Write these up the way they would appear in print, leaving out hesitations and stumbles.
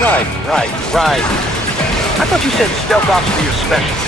Right. I thought you said stealth ops were your specialty.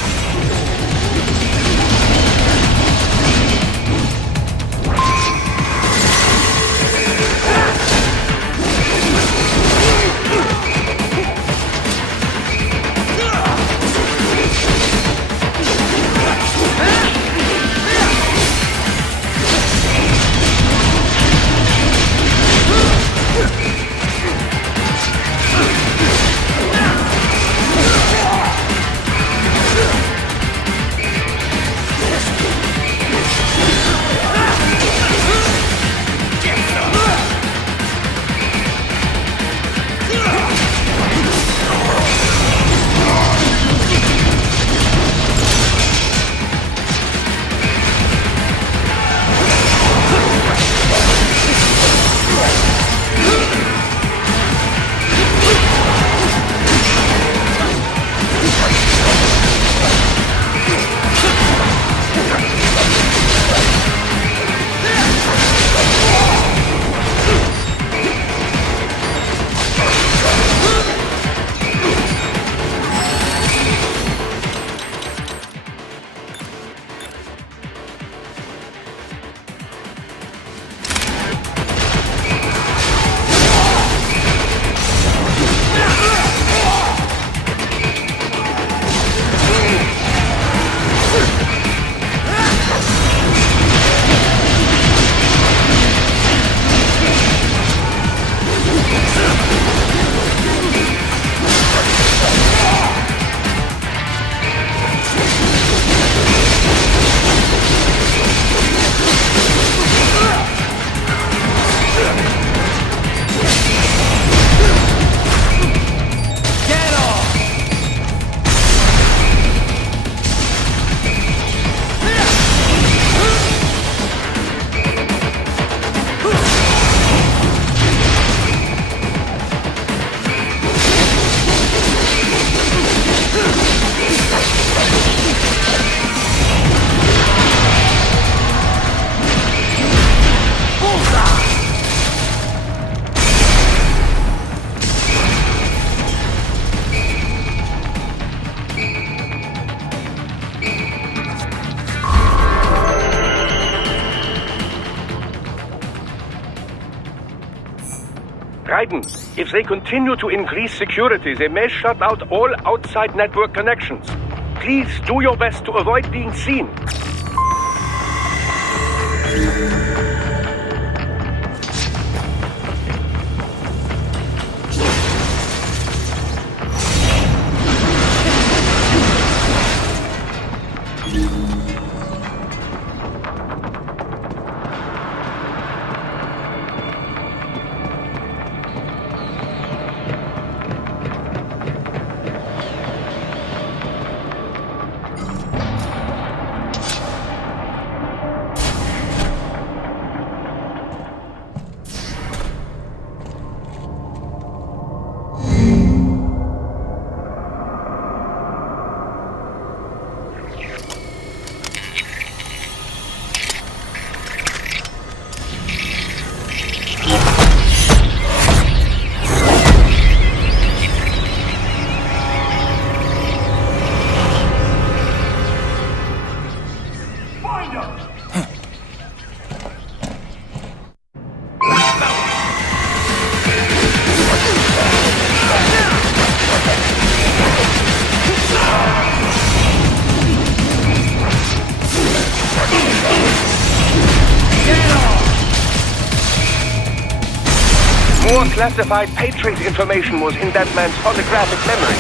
Raiden, if they continue to increase security, they may shut out all outside network connections. Please do your best to avoid being seen. More classified Patriot information was in that man's holographic memory.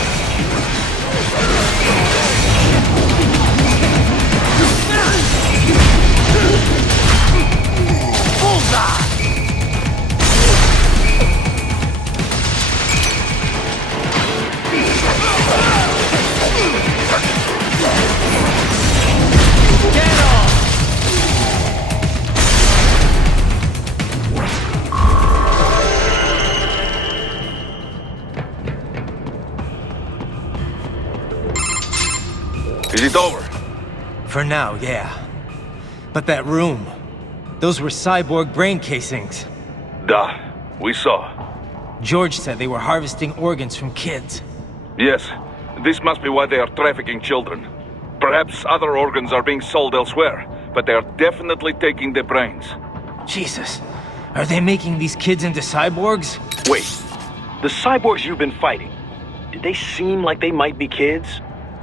Bullseye! Get off! Is it over? For now, yeah. But that room, those were cyborg brain casings. Duh, we saw. George said they were harvesting organs from kids. Yes, this must be why they are trafficking children. Perhaps other organs are being sold elsewhere, but they are definitely taking the brains. Jesus, are they making these kids into cyborgs? Wait, the cyborgs you've been fighting, did they seem like they might be kids?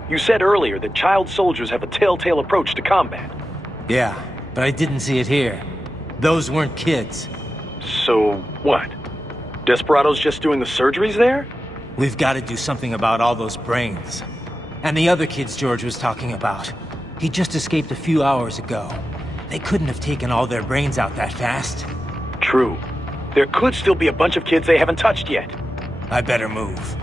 You said earlier that child soldiers have a telltale approach to combat. Yeah, but I didn't see it here. Those weren't kids. So, what? Desperado's just doing the surgeries there? We've got to do something about all those brains. And the other kids George was talking about. He just escaped a few hours ago. They couldn't have taken all their brains out that fast. True. There could still be a bunch of kids they haven't touched yet. I better move.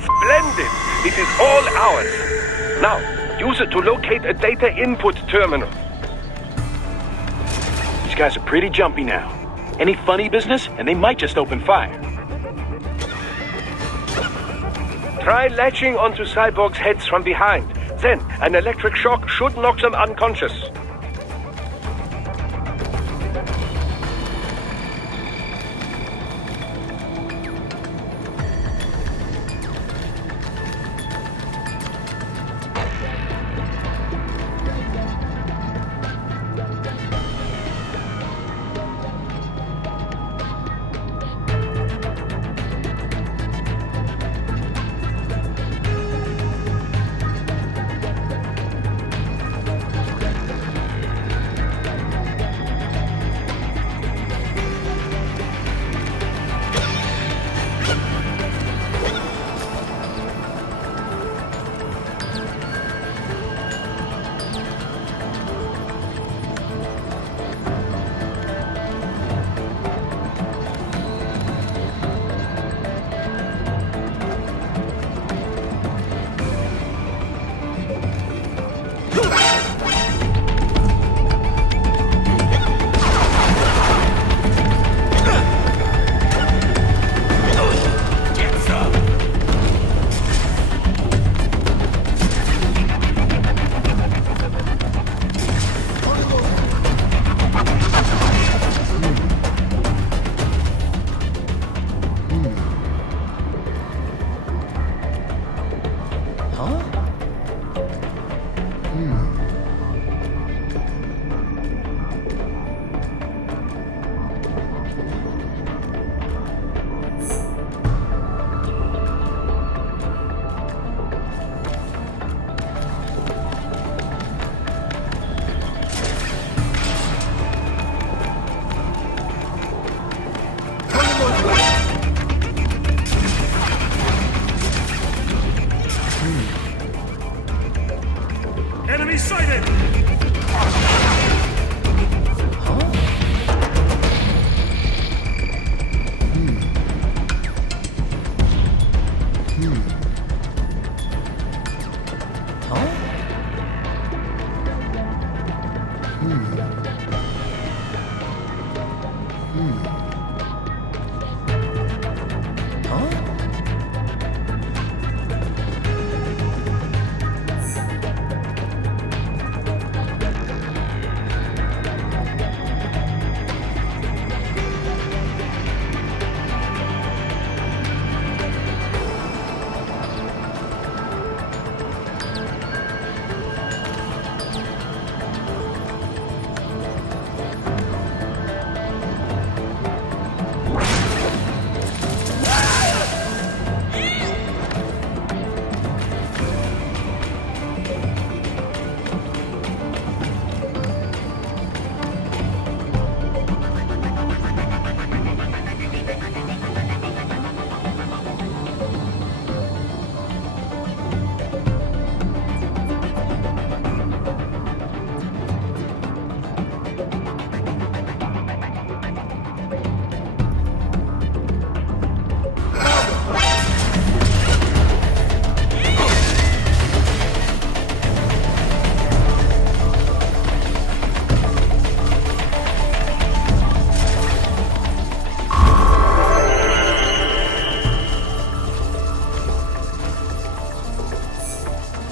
Splendid! It is all ours. Now, use it to locate a data input terminal. These guys are pretty jumpy now. Any funny business, and they might just open fire. Try latching onto cyborgs' heads from behind. Then, an electric shock should knock them unconscious. Enemy sighted!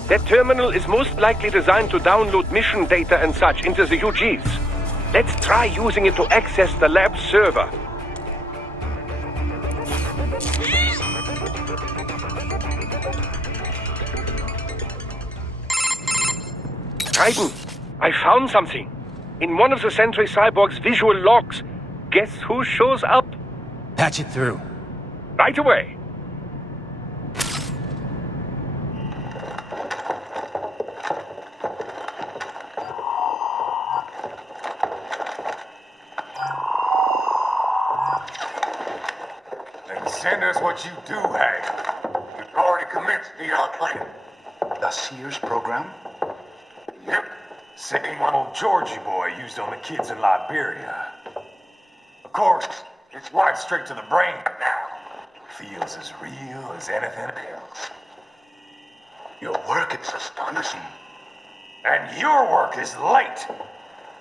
That terminal is most likely designed to download mission data and such into the UGs. Let's try using it to access the lab server. Raiden, I found something. In one of the Sentry Cyborg's visual logs. Guess who shows up? Patch it through. Right away. Then send us what you do have. You've already commenced the plan. The Sears program? Yep. Same one old Georgie boy used on the kids in Liberia. Of course, it's right straight to the brain now. Feels as real as anything else. Your work is astonishing. And your work is late.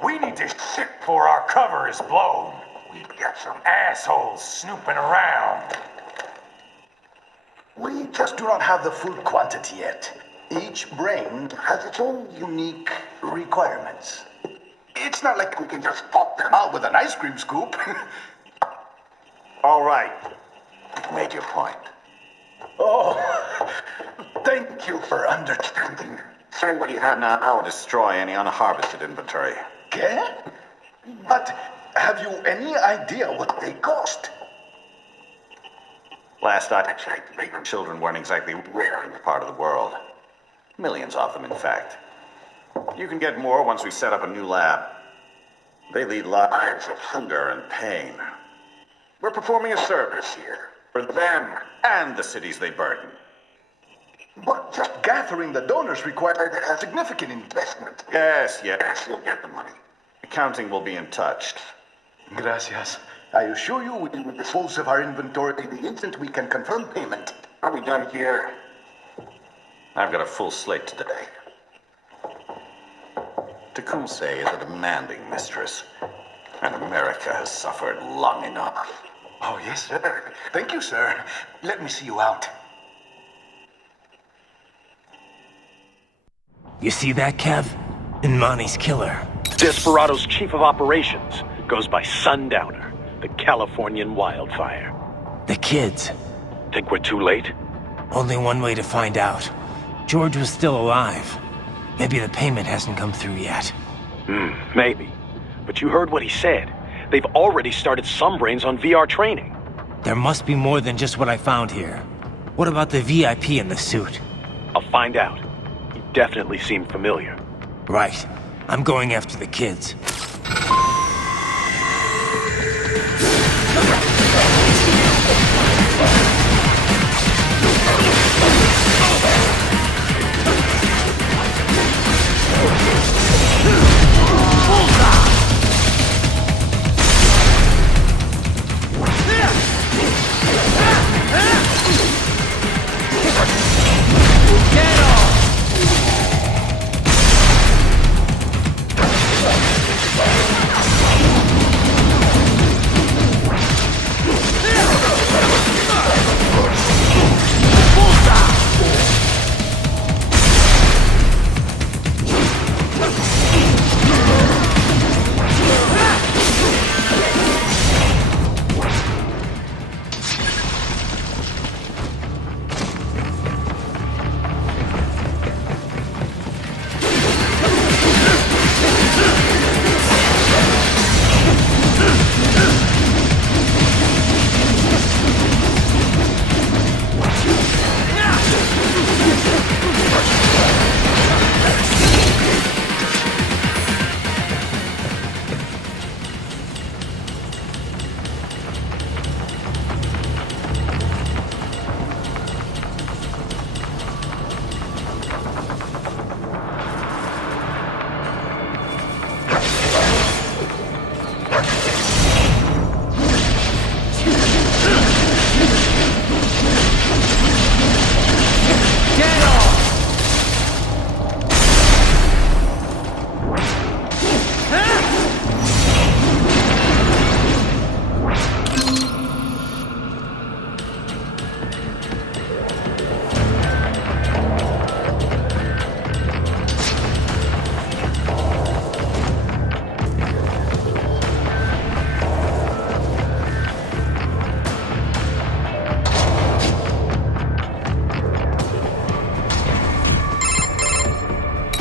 We need to shit before our cover is blown. We've got some assholes snooping around. We just do not have the full quantity yet. Each brain has its own unique requirements. It's not like we can just pop them out with an ice cream scoop. All right. You've made your point. Oh, thank you for understanding. Send what you have now. I'll destroy any unharvested inventory. Okay? But have you any idea what they cost? Last I checked, children weren't exactly rare in this part of the world. Millions of them, in fact. You can get more once we set up a new lab. They lead lives of hunger and pain. We're performing a service here. For them and the cities they burden. But just gathering the donors required a significant investment. Yes, you'll get the money. Accounting will be in touch. Gracias. I assure you we will dispose of our inventory the instant we can confirm payment. Are we done here? I've got a full slate today. Tecumseh is a demanding mistress, and America has suffered long enough. Oh, yes, sir. Thank you, sir. Let me see you out. You see that, Kev? Imani's killer. Desperado's chief of operations goes by Sundowner, the Californian wildfire. The kids. Think we're too late? Only one way to find out. George was still alive. Maybe the payment hasn't come through yet. Maybe. But you heard what he said. They've already started some brains on VR training. There must be more than just what I found here. What about the VIP in the suit? I'll find out. He definitely seemed familiar. Right. I'm going after the kids.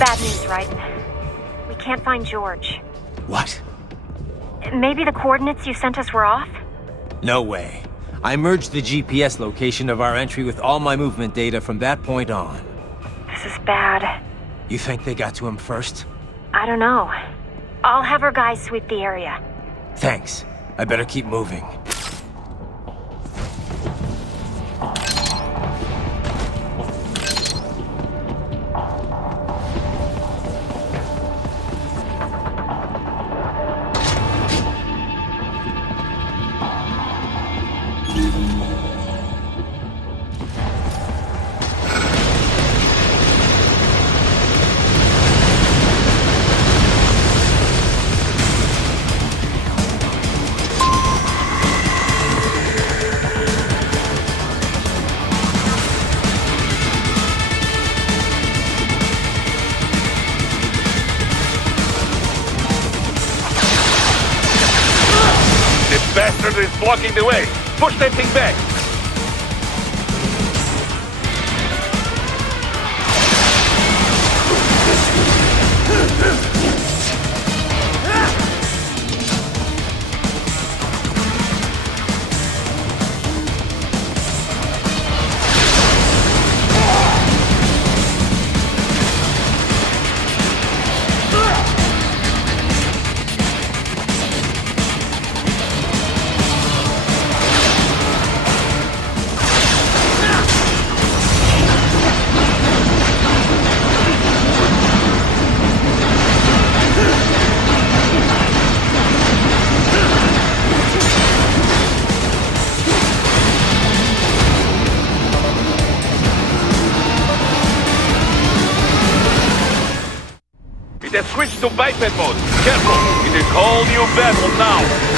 Bad news, Raiden. We can't find George. What? Maybe the coordinates you sent us were off? No way. I merged the GPS location of our entry with all my movement data from that point on. This is bad. You think they got to him first? I don't know. I'll have our guys sweep the area. Thanks. I better keep moving. Bastard is blocking the way. Push that thing back. It has switched to biped mode. Careful, it is whole new battle now.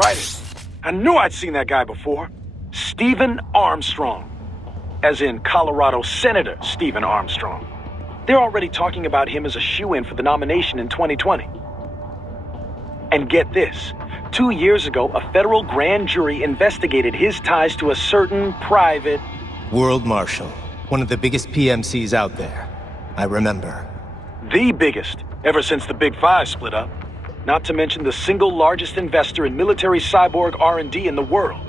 Right. I knew I'd seen that guy before. Stephen Armstrong. As in Colorado Senator Stephen Armstrong. They're already talking about him as a shoo-in for the nomination in 2020. And get this. 2 years ago, a federal grand jury investigated his ties to a certain private... World Marshal. One of the biggest PMCs out there. I remember. The biggest, ever since the Big Five split up. Not to mention the single largest investor in military cyborg R&D in the world.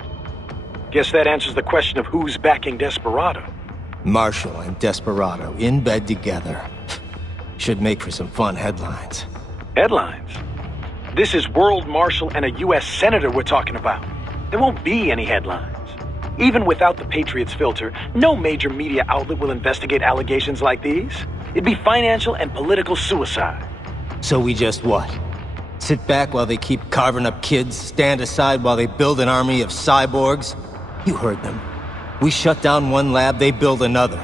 Guess that answers the question of who's backing Desperado. Marshall and Desperado in bed together. Should make for some fun headlines. Headlines? This is World Marshal and a U.S. Senator we're talking about. There won't be any headlines. Even without the Patriots filter, no major media outlet will investigate allegations like these. It'd be financial and political suicide. So we just what? Sit back while they keep carving up kids, stand aside while they build an army of cyborgs? You heard them. We shut down one lab, they build another.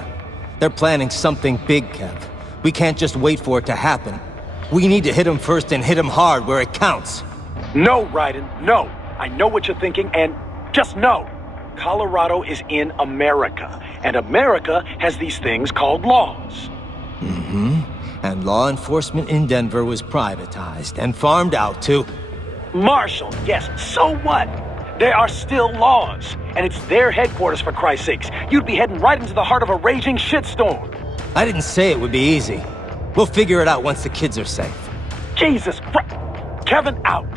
They're planning something big, Kev. We can't just wait for it to happen. We need to hit them first and hit them hard where it counts. No, Raiden, no. I know what you're thinking, and just no. Colorado is in America, and America has these things called laws. Mm-hmm. And law enforcement in Denver was privatized and farmed out to... Marshall, yes, so what? There are still laws, and it's their headquarters, for Christ's sakes. You'd be heading right into the heart of a raging shitstorm. I didn't say it would be easy. We'll figure it out once the kids are safe. Jesus Christ! Kevin, out!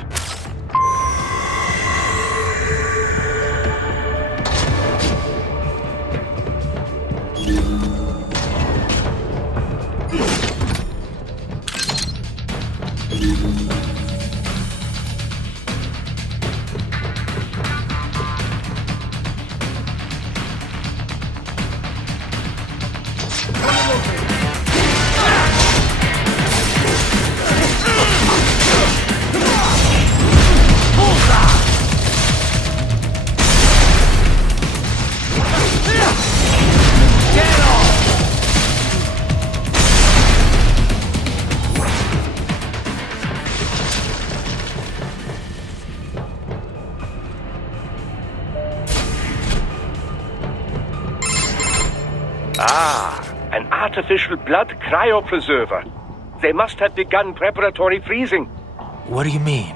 An artificial blood cryopreserver. They must have begun preparatory freezing. What do you mean?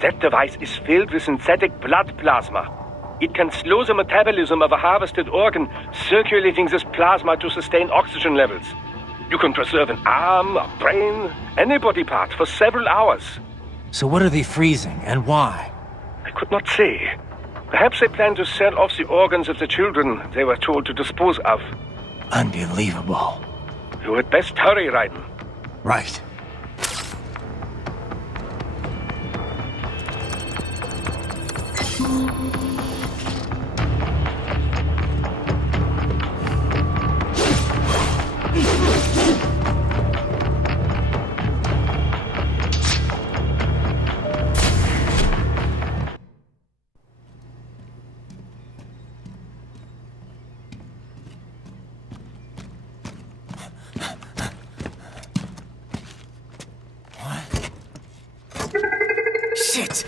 That device is filled with synthetic blood plasma. It can slow the metabolism of a harvested organ, circulating this plasma to sustain oxygen levels. You can preserve an arm, a brain, any body part for several hours. So what are they freezing, and why? I could not say. Perhaps they plan to sell off the organs of the children they were told to dispose of. Unbelievable. You had best hurry, Raiden. Right. Shit!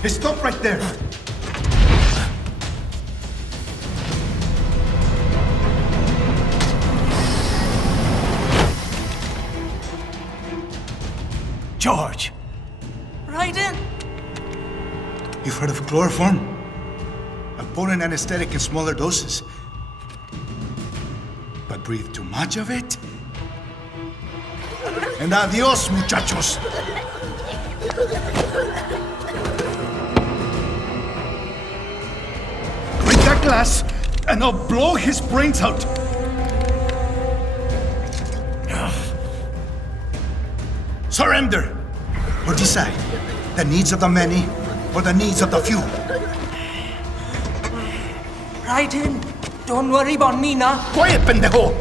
Hey, stop right there! George! Raiden! You've heard of chloroform? A potent anesthetic in smaller doses. But breathe too much of it? And adios, muchachos! Break that glass, and I'll blow his brains out! Surrender! Or decide, the needs of the many, or the needs of the few. Raiden, don't worry about me now. Quiet, pendejo!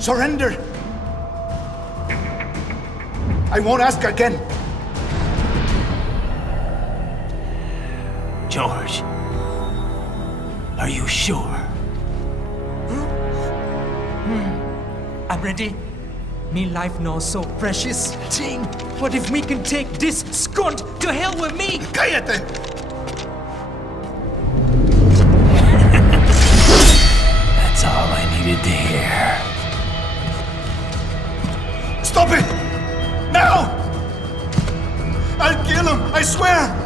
Surrender! I won't ask again. George, are you sure? I'm ready. Me life now so precious. Ting, what if me can take this skunt to hell with me? Cállate! That's all I needed to hear. Stop it! Now! I'll kill him, I swear!